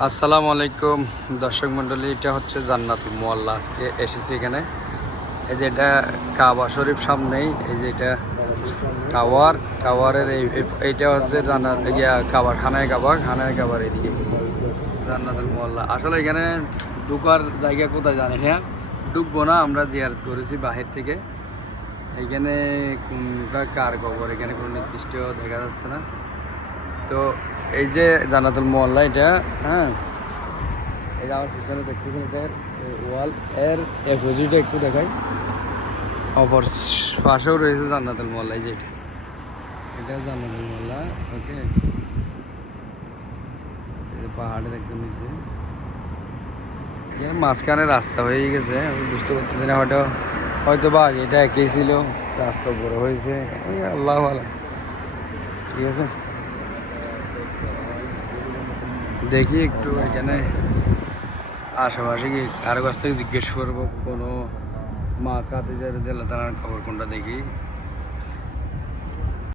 আসসালামু আলাইকুম, দর্শক মণ্ডলী, এটা হচ্ছে জান্নাতুল মোয়াল্লা। আজকে এসেছি এখানে। এই যে এটা কাবা শরীফ সামনেই, এই যে এটা টাওয়ার। টাওয়ারের এই, এই- এইটা হচ্ছে জান্নাত ইয়া কাবা খানায় কাবা খানায় কাবার এদিকে। জান্নাতুল মোয়াল্লা। আসলে এখানে ঢুকার জায়গা কোথায় জানি না। ঢুকবো না, আমরা জিয়ারত করেছি বাহির থেকে। এখানে কোনটা কার কবর এখানে কোনো নির্দিষ্ট দেখা যাচ্ছে না। তো এই যে জান্নাতুল মোয়াল্লা এটা হ্যাঁ? যে আমার পিছনে দেখতেছেন এটার ওয়াল, এর অপোজিটে একটু দেখাই। অপর পাশেও রয়েছে জান্নাতুল মোয়াল্লা, এই যে এটা। এটা জান্নাতুল মোয়াল্লা, ওকে? এই যে পাহাড়ে দেখতে নিচে। মাঝখানে রাস্তা হয়ে গেছে, আমি বুঝতে পারতেছি না, হয়তো হয়তো বা এটা একই ছিল, রাস্তা বড় হয়েছে। আল্লাহ ঠিক আছে? দেখি একটু এখানে আশেপাশে কি কারও কাছ থেকে জিজ্ঞেস করব, কোনো মা কাতে যারা দিলে তার খবর কোনটা দেখি।